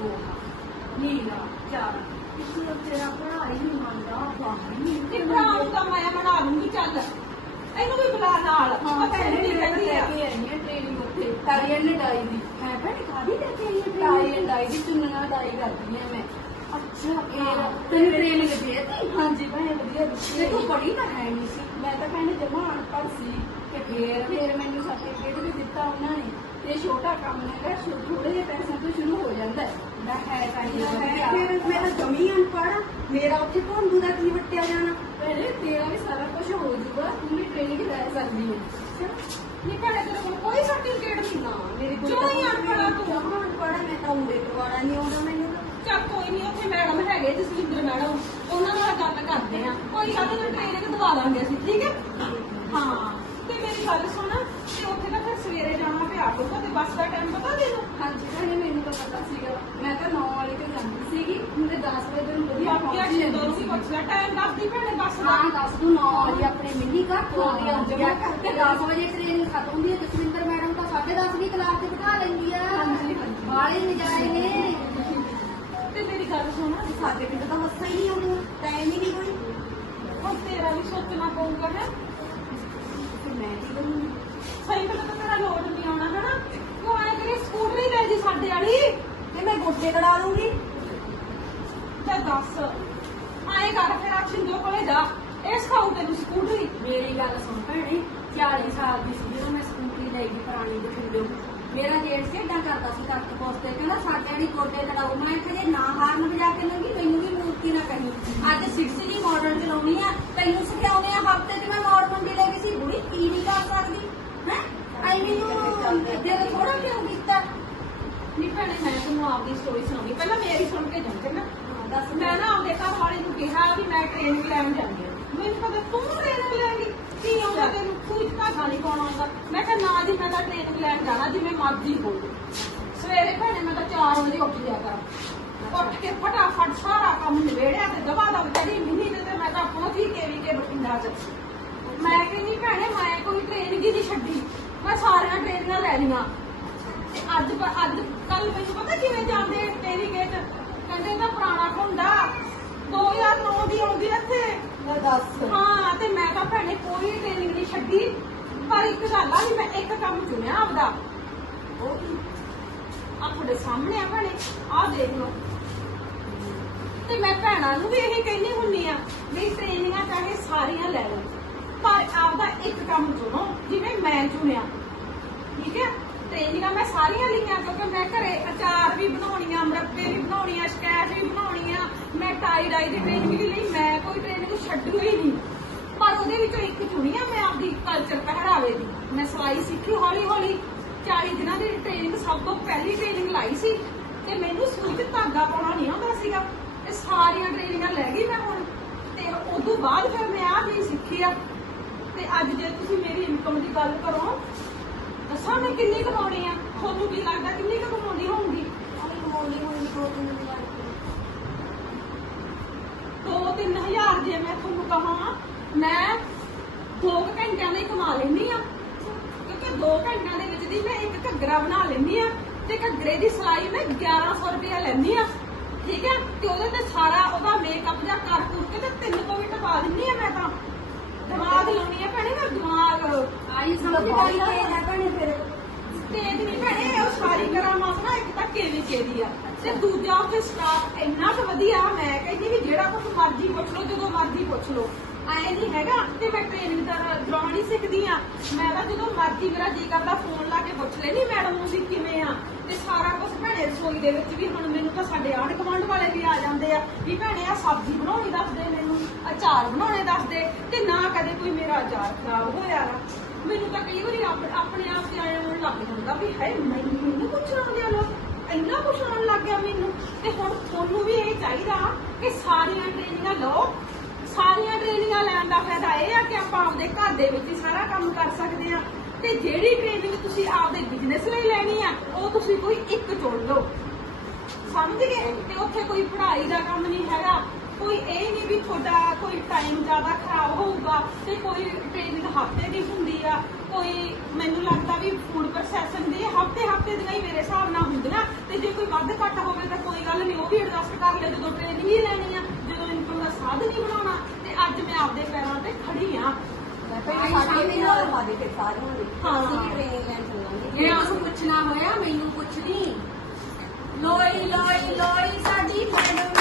ਸੋਹਾ ਨੀਲਾ ਚਾਰ ਇਸ ਨੂੰ ਤੇਰਾ ਭਰਾ ਹੀ। ਨਹੀਂ ਮੰਨਦਾ ਬਾਹਰ ਨਹੀਂ ਤੇ ਭਰਾ ਨੂੰ ਤਾਂ ਮੈਂ ਬਣਾ ਲੂੰਗੀ ਚੱਲ ਇਹਨੂੰ ਵੀ ਬੁਲਾ ਨਾਲ ਆ ਭੈਣ ਨਹੀਂ ਕਹਿੰਦੀ ਆ ਟ੍ਰੇਨਿੰਗ ਉੱਥੇ ਟਾਈ ਐਂਡ ਡਾਈ ਦੀ ਹੈ ਭੈਣ ਕਾਦੀ ਲੈ ਕੇ ਆਈ ਹੈ ਟਾਈ ਐਂਡ ਡਾਈ ਦੀ ਚੁੰਨਣਾ ਡਾਈ ਕਰਦੀ ਆ ਮੈਂ ਅੱਛਾ ਤੈਨੂੰ ਟ੍ਰੇਨਿੰਗ ਦੇ ਦਿੱਤੀ ਹਾਂਜੀ ਭੈਣ ਵਧੀਆ ਦਿੱਤੀ ਤੂੰ ਪੜੀ ਤਾਂ ਹੈ ਨਹੀਂ ਸੀ ਮੈਂ ਤਾਂ ਭੈਣ ਜਮਾਨ ਪਰ ਸੀ ਤੇ ਫੇਰ ਫੇਰ ਮੈਨੂੰ ਸਰਟੀਫਿਕੇਟ ਵੀ ਦਿੱਤਾ ਉਹਨਾਂ ਨੇ। ਤੇ ਛੋਟਾ ਕੰਮ ਹੈਗਾ ਥੋੜੇ ਜਿਹੇ ਪੈਸਿਆਂ ਤੋਂ ਸ਼ੁਰੂ ਹੋ ਜਾਂਦਾ ਹੈ। ਦਾ ਹੈ ਤਾਂ ਇਹ ਵਧੀਆ ਫਿਰ ਮੈਂ ਤਾਂ ਜਮੀ ਅਨਪੜ੍ਹ ਮੇਰਾ ਉੱਥੇ ਭੋਂਦੂ ਦਾ ਕੀ ਵਟਿਆ ਜਾਣਾ? ਪਹਿਲੇ ਤੇਰਾ ਵੀ ਸਾਰਾ ਕੁਝ ਹੋ ਜਾਊਗਾ ਤੂੰ ਵੀ ਟ੍ਰੇਨਿੰਗ ਲੈ ਸਕਦੀ ਹੈ। ਨਹੀਂ ਭੈਣੇ ਤੇਰੇ ਕੋਲ ਕੋਈ ਸਰਟੀਫਿਕੇਟ ਨਹੀਂ। ਨਾ ਮੇਰੇ ਕੋਲ ਕਿਉਂ ਨਹੀਂ ਅਨਪੜ੍ਹ ਆ ਤੂੰ? ਜਮਾ ਅਨਪੜ੍ਹ ਮੈਂ ਤਾਂ ਉਰੇ ਪਵਾੜਾ ਨਹੀਂ ਆਉਂਦਾ ਮੈਨੂੰ ਤਾਂ। ਚੱਲ ਕੋਈ ਨਹੀਂ ਉੱਥੇ ਮੈਡਮ ਹੈਗੇ ਜਸਵਿੰਦਰ ਮੈਡਮ ਉਹਨਾਂ ਨਾਲ ਗੱਲ ਕਰਦੇ ਆ ਕੋਈ ਗੱਲ ਨਹੀਂ ਟ੍ਰੇਨਿੰਗ ਦਵਾ ਦਾਂਗੇ ਅਸੀਂ ਠੀਕ ਹੈ? ਹਾਂ। ਤੇ ਮੇਰੀ ਗੱਲ ਸੁਣ ਤੇ ਉੱਥੇ ਤਾਂ ਫਿਰ ਸਵੇਰੇ ਪਿਆ ਕਰੂਗਾ ਤੇ ਬੱਸ ਦਾ ਟਾਈਮ ਪਤਾ ਤੈਨੂੰ? ਹਾਂਜੀ ਭੈਣੇ ਮੈਨੂੰ ਤਾਂ ਪਤਾ ਸੀਗਾ। ਮੈਂ ਤਾਂ 9 ਵਾਲੀ ਤੇ ਜਾਂਦੀ ਸੀਗੀ ਤੇ 10 ਵਜੇ ਨੂੰ ਵਧੀਆ ਪਹੁੰਚ ਦੋ ਜਾਂਦੀ ਨੂੰ ਸੀ ਪੁੱਛ ਲੈ ਟਾਈਮ ਦੱਸਦੀ ਭੈਣੇ ਬੱਸ ਦਾ। ਹਾਂ ਦੱਸ ਦੂੰ 9 ਵਾਲੀ ਆਪਣੇ ਮਿੰਨੀ ਘਰ ਤੋਂ ਹਾਂ, ਆਉਂਦੀ ਆ ਤੇ 10 ਵਜੇ ਟ੍ਰੇਨਿੰਗ ਖਤਮ ਹੁੰਦੀ ਹੈ ਜਸਵਿੰਦਰ ਮੈਡਮ ਤਾਂ 10:30 ਦੀ ਕਲਾਸ ਤੇ ਬਿਠਾ ਲੈਂਦੀ ਆ। ਹਾਂਜੀ। ਬਾਲੇ ਨਜ਼ਾਰੇ ਨੇ। ਤੇ ਮੇਰੀ ਗੱਲ ਸੁਣ ਸਾਡੇ ਪਿੰਡ ਤਾਂ ਮੱਸਾ ਹੀ ਨਹੀਂ ਆਉਂਦਾ ਟਾਈਮ ਹੀ ਨਹੀਂ ਕੋਈ। ਹੁਣ ਤੇਰਾ ਵੀ ਸੋਚਣਾ ਪਊਗਾ ਹੈ ਮੈਂ ਕੀ ਕਰੂੰਗੀ? ਸਾਈਕਲ ਤਾਂ ਤੇਰਾ ਲੋਡ ਨਹੀਂ ਆਉਣਾ, ਹਨਾ? ਤੂੰ ਆਏ ਕਰੀ, ਸਕੂਟਰੀ ਲੈ ਜੀ ਸਾਡੇ ਵਾਲੀ, ਤੇ ਮੈਂ ਗੋਡੇ ਕਢਾ ਲੂੰਗੀ। ਤੇ ਦੱਸ ਆਏ ਕਰ ਫਿਰ ਆ ਛਿੰਦੋ ਕੋਲੇ ਜਾ। ਇਹ ਸਿਖਾਉ ਤੈਨੂੰ ਸਕੂਟਰੀ। ਮੇਰੀ ਗੱਲ ਸੁਣ ਭੈਣੇ 40 ਸਾਲ ਦੀ ਸੀ ਜਦੋਂ ਮੈਂ ਸਕੂਟਰੀ ਲੈ ਗਈ ਪੁਰਾਣੀ ਬਠਿੰਡੇ ਮੇਰਾ ਜੇਠ ਖੇਡਾਂ ਕਰਦਾ ਸੀ ਤੱਕ ਪੋਸਤੇ ਕਹਿੰਦਾ ਸਾਡੇ ਵਾਲੀ ਗੋਡੇ ਕਢਾਓ। ਮੈਂ ਕਿਹਾ ਜੇ ਨਾ ਹਾਰਨ ਵਜਾ ਕੇ ਲੰਗੀ ਮੈਨੂੰ ਵੀ ਮੂਰਤੀ ਨਾ ਕਹੀ। ਅੱਜ 6 ਦੀ ਮਾਡਲ ਚਲਾਉਣੀ ਆ, ਤੈਨੂੰ ਆਈ ਮੈਨੂੰ ਦਿਲ ਥੋੜਾ ਕਿਉਂ ਕੀਤਾ? ਨਹੀਂ ਭੈਣੇ ਮੈਂ ਤੈਨੂੰ ਆਪਦੀ ਸਟੋਰੀ ਸੁਣਾਉਂਗੀ ਪਹਿਲਾਂ ਮੇਰੀ ਸੁਣ ਕੇ ਜਾਉਂ ਚੰਗਾ? ਦੱਸ ਮੈਂ ਨਾ ਆਪਦੇ ਘਰ ਵਾਲੇ ਨੂੰ ਕਿਹਾ ਵੀ ਮੈਂ ਟ੍ਰੇਨਿੰਗ ਲੈਣ ਜਾਂਦੀ ਹਾਂ। ਮੈਨੂੰ ਪਤਾ ਤੂੰ ਟ੍ਰੇਨਿੰਗ ਲੈਣੀ ਕੀ ਆਉਂਦਾ ਤੈਨੂੰ? ਕੋਈ ਧਾਗਾ ਨਹੀਂ ਪਾਉਣਾ ਆਉਂਦਾ? ਮੈਂ ਕਿਹਾ ਨਾ ਜੀ ਮੈਂ ਤਾਂ ਟ੍ਰੇਨਿੰਗ ਲੈਣ ਜਾਣਾ ਜਿਵੇਂ ਮਰਜ਼ੀ ਹੋਵੇ ਸਵੇਰੇ ਭੈਣੇ ਮੈਂ ਤਾਂ 4 ਵਜੇ ਉੱਠ ਜਾ ਕਰ ਉੱਠ ਕੇ ਫਟਾਫਟ ਸਾਰਾ ਕੰਮ ਨਿਬੇੜਿਆ ਤੇ ਦਵਾ ਦਵ ਚੜੀ ਮਿੰਨੀ ਤੇ ਤੇ ਮੈਂ ਤਾਂ ਪਹੁੰਚੀ ਕੇ ਵੀ ਕੇ ਬਠਿੰਡਾ ਚ। ਮੈਂ ਕਹਿੰਦੀ ਭੈਣੇ ਮੈਂ ਕੋਈ ਟ੍ਰੇਨਿੰਗ ਹੀ ਨਹੀਂ ਛੱਡੀ। ਮੈਂ ਸਾਰੀਆਂ ਟ੍ਰੇਨਿੰਗਾਂ ਲੈ ਲਈਆਂ। ਤੇ ਅੱਜ ਅੱਜ ਕੱਲ ਮੈਨੂੰ ਪਤਾ ਕਿਵੇਂ ਜਾਂਦੇ ਤੇਰੀ ਗੇਟ ਕਹਿੰਦੇ ਇਹਦਾ ਪੁਰਾਣਾ ਖੁੰਡਾ 2009 ਦੀ ਆਉਂਦੀ ਇੱਥੇ। ਮੈਂ ਦੱਸ। ਹਾਂ ਤੇ ਮੈਂ ਤਾਂ ਭੈਣੇ ਕੋਈ ਟ੍ਰੇਨਿੰਗ ਨਹੀਂ ਛੱਡੀ। ਪਰ ਇੱਕ ਗੱਲ ਆ ਵੀ ਮੈਂ ਇੱਕ ਕੰਮ ਚੁਣਿਆ ਆਪਦਾ। ਉਹ ਕੀ? ਆ ਤੁਹਾਡੇ ਸਾਹਮਣੇ ਆ ਭੈਣੇ ਆ ਦੇਖ ਲਓ। ਤੇ ਮੈਂ ਭੈਣਾਂ ਨੂੰ ਵੀ ਇਹ ਕਹਿੰਦੀ ਹੁੰਨੀ ਆ ਵੀ ਟ੍ਰੇਨਿੰਗਾਂ ਚਾਹੇ ਸਾਰੀਆਂ ਲੈ ਲਓ। ਪਰ ਆਪਦਾ ਇੱਕ ਕੰਮ ਚੁਣੋ ਜਿਵੇਂ ਮੈਂ ਚੁਣਿਆ। ਠੀਕ ਹੈ? ਟ੍ਰੇਨਿੰਗਾਂ ਮੈਂ ਸਾਰੀਆਂ ਲਈਆਂ, ਕਿਉਂਕਿ ਮੈਂ ਘਰੇ ਅਚਾਰ ਵੀ ਬਣਾਉਣੀਆਂ ਮਰੱਬੇ ਵੀ ਬਣਾਉਣੀਆਂ ਸਕੈਚ ਵੀ ਬਣਾਉਣੀਆਂ। ਮੈਂ ਟਾਈ ਡਾਈ ਦੀ ਟ੍ਰੇਨਿੰਗ ਵੀ ਲਈ, ਮੈਂ ਕੋਈ ਟ੍ਰੇਨਿੰਗ ਛੱਡੀ ਹੋਈ ਨਹੀਂ। ਪਰ ਉਹਦੇ ਵਿੱਚੋਂ ਇੱਕ ਚੁਣੀ ਆ ਮੈਂ ਆਪਦੀ ਕਲਚਰ ਪਹਿਰਾਵੇ ਦੀ। ਮੈਂ ਸਿਲਾਈ ਸਿੱਖੀ ਹੌਲੀ ਹੌਲੀ 40 ਦਿਨਾਂ ਦੀ ਟ੍ਰੇਨਿੰਗ ਸਭ ਤੋਂ ਪਹਿਲੀ ਟ੍ਰੇਨਿੰਗ ਲਾਈ ਸੀ। ਤੇ ਮੈਨੂੰ ਸੂਈ ਤੇ ਧਾਗਾ ਪਾਉਣਾ ਨਹੀਂ ਆਉਂਦਾ ਸੀਗਾ। ਤੇ ਸਾਰੀਆਂ ਟ੍ਰੇਨਿੰਗਾਂ ਲੈ ਗਈ ਮੈਂ ਹੁਣ। ਤੇ ਉਦੋਂ ਬਾਅਦ ਫਿਰ ਮੈਂ ਆਹ ਚੀਜ਼ ਸਿੱਖੀ ਆ। ਤੇ ਅੱਜ ਜੇ ਤੁਸੀਂ ਮੇਰੀ ਇਨਕਮ ਦੀ ਗੱਲ ਕਰੋ ਦੱਸਾਂ ਮੈਂ ਕਿੰਨੀ ਕਮਾਉਣੀ ਆ? ਤੁਹਾਨੂੰ ਕੀ ਲੱਗਦਾ ਕਿੰਨੀ ਕੁ ਕਮਾਉਂਦੀ ਹੋਊਗੀ? ਮੋਲੀ ਹੋਈ ਦੋ ਤਿੰਨ ਹਜ਼ਾਰ ਦੋ ਤਿੰਨ ਹਜ਼ਾਰ ਜੇ ਮੈਂ ਤੁਹਾਨੂੰ ਕਹਾਂ ਮੈਂ 2 ਘੰਟਿਆਂ ਦਾ ਕਮਾ ਲੈਂਦੀ ਆ। ਕਿਉਂਕਿ 2 ਘੰਟਿਆਂ ਦੇ ਵਿੱਚ ਦੀ ਮੈਂ ਇੱਕ ਘੱਗਰਾ ਬਣਾ ਲੈਂਦੀ ਆ ਤੇ ਘੱਗਰੇ ਦੀ ਸਿਲਾਈ ਮੈਂ 1100 ਰੁਪਏ ਲੈਂਦੀ ਆ। ਠੀਕ ਹੈ ਤੇ ਉਹਦੇ ਤੇ ਸਾਰਾ ਉਹਦਾ ਮੇਕਅਪ ਜਾਂ ਕਰ ਕੁਰ ਕੇ ਤੇ 3 ਕੁ ਮਿੰਟ ਪਾ ਦਿੰਦੀ ਆ ਮੈਂ ਤਾਂ ਦਿਮਾਗ ਲਾਉਣੀ ਆ ਭੈਣੇ ਮੈਂ ਦਿਮਾਗ ਆਈ ਸਮਝ ਸਮਝ ਪਾਈ ਪਾਈ ਕੇ ਹੈ ਭੈਣੇ ਫਿਰ ਤੇਜ ਨਹੀਂ ਭੈਣੇ ਉਹ ਸਾਰੀ ਕਰਾਮਾਤ ਨਾ ਇੱਕ ਤਾਂ ਕੇਵੀ ਕੇਦੀ ਆ ਤੇ ਦੂਜਾ ਉੱਥੇ ਸਟਾਫ ਇੰਨਾ ਕੁ ਵਧੀਆ, ਮੈਂ ਕਹਿੰਦੀ ਵੀ ਜਿਹੜਾ ਕੁਝ ਮਰਜ਼ੀ ਪੁੱਛ ਲਓ, ਜਦੋਂ ਮਰਜ਼ੀ ਪੁੱਛ ਲਓ। ਐ ਨਹੀਂ ਹੈਗਾ ਤੇ ਮੈਂ ਟ੍ਰੇਨਿੰਗ ਦਾ ਦੌਰਾਨ ਸਿੱਖਦੀ ਆ ਮੈਂ ਤਾਂ ਜਦੋਂ ਮਰਜ਼ੀ ਮੇਰਾ ਜੀ ਕਰਦਾ ਫੋਨ ਲਾ ਕੇ ਪੁੱਛ ਲੈਣੀ ਮੈਡਮ ਨੂੰ ਕਿਵੇਂ ਆ? ਤੇ ਸਾਰਾ ਕੁਝ ਭੈਣੇ ਰਸੋਈ ਦੇ ਵਿੱਚ ਵੀ ਹੁਣ ਮੈਨੂੰ ਤਾਂ ਸਾਡੇ ਆਂਢ ਗੁਆਂਢ ਵਾਲੇ ਵੀ ਆ ਜਾਂਦੇ ਆ, ਵੀ ਭੈਣੇ ਆ ਸਬਜ਼ੀ ਬਣਾਉਣੀ ਦੱਸਦੇ ਮੈਨੂੰ, ਅਚਾਰ ਬਣਾਉਣੇ ਦੱਸਦੇ ਤੇ ਨਾ ਕਦੇ ਕੋਈ ਮੇਰਾ ਅਚਾਰ ਖਰਾਬ ਹੋਇਆ ਨਾ ਮੈਨੂੰ ਤਾਂ ਕਈ ਵਾਰੀ ਆਪਣੇ ਆਪ ਤੇ ਆਇਆ ਹੋਣ ਲੱਗ ਜਾਂਦਾ ਵੀ ਹੈ ਮੈਨੂੰ ਮੈਨੂੰ ਕੁਛ ਆਉਂਦਿਆ ਲੋ ਇੰਨਾ ਕੁਛ ਆਉਣ ਲੱਗ ਗਿਆ ਮੈਨੂੰ ਤੇ ਹੁਣ ਤੁਹਾਨੂੰ ਵੀ ਇਹ ਚਾਹੀਦਾ ਕਿ ਸਾਰੀਆਂ ਟ੍ਰੇਨਿੰਗਾਂ ਲਓ। ਸਾਰੀਆਂ ਟ੍ਰੇਨਿੰਗਾਂ ਲੈਣ ਦਾ ਫਾਇਦਾ ਇਹ ਆ ਕਿ ਆਪਾਂ ਆਪਦੇ ਘਰ ਦੇ ਵਿੱਚ ਹੀ ਸਾਰਾ ਕੰਮ ਕਰ ਸਕਦੇ ਆ ਤੇ ਜਿਹੜੀ ਟ੍ਰੇਨਿੰਗ ਤੁਸੀਂ ਆਪਦੇ ਬਿਜ਼ਨਸ ਲਈ ਲੈਣੀ ਆ, ਉਹ ਤੁਸੀਂ ਕੋਈ ਇੱਕ ਚੁਣ ਲਓ। ਸਮਝ ਗਏ? ਤੇ ਉੱਥੇ ਕੋਈ ਪੜ੍ਹਾਈ ਦਾ ਕੰਮ ਨਹੀਂ ਹੈਗਾ। ਕੋਈ ਇਹ ਨਹੀਂ ਵੀ ਤੁਹਾਡਾ ਕੋਈ ਟਾਈਮ ਜ਼ਿਆਦਾ ਖਰਾਬ ਹੋਊਗਾ ਤੇ ਕੋਈ ਟ੍ਰੇਨਿੰਗ ਹਫ਼ਤੇ ਦੀ ਹੁੰਦੀ ਆ। ਕੋਈ ਮੈਨੂੰ ਲੱਗਦਾ ਵੀ ਫੂਡ ਪ੍ਰੋਸੈਸਿੰਗ ਦੀ ਹਫ਼ਤੇ ਹਫ਼ਤੇ ਦੀਆਂ ਹੀ ਮੇਰੇ ਹਿਸਾਬ ਤੇ ਜੇ ਕੋਈ ਵੱਧ ਘੱਟ ਹੋਵੇ ਤਾਂ ਕੋਈ ਗੱਲ ਨਹੀਂ ਉਹ ਵੀ ਐਡਜਸਟ ਕਰ ਲਿਆ ਜਦੋਂ ਟ੍ਰੇਨ ਹੀ ਲੈਣੀ ਆ ਜਦੋਂ ਇਨਕਮ ਦਾ ਸਾਧਨ ਹੀ ਬਣਾਉਣਾ ਤੇ ਅੱਜ ਮੈਂ ਆਪਦੇ ਪੈਰਾਂ ਤੇ ਖੜੀ ਆ। ਪੁੱਛਣਾ ਹੋਇਆ ਮੈਨੂੰ ਪੁੱਛਣੀ। ਲੋਈ ਲੋਈ ਲੋਈ ਸਾਡੀ ਮੈਡਮ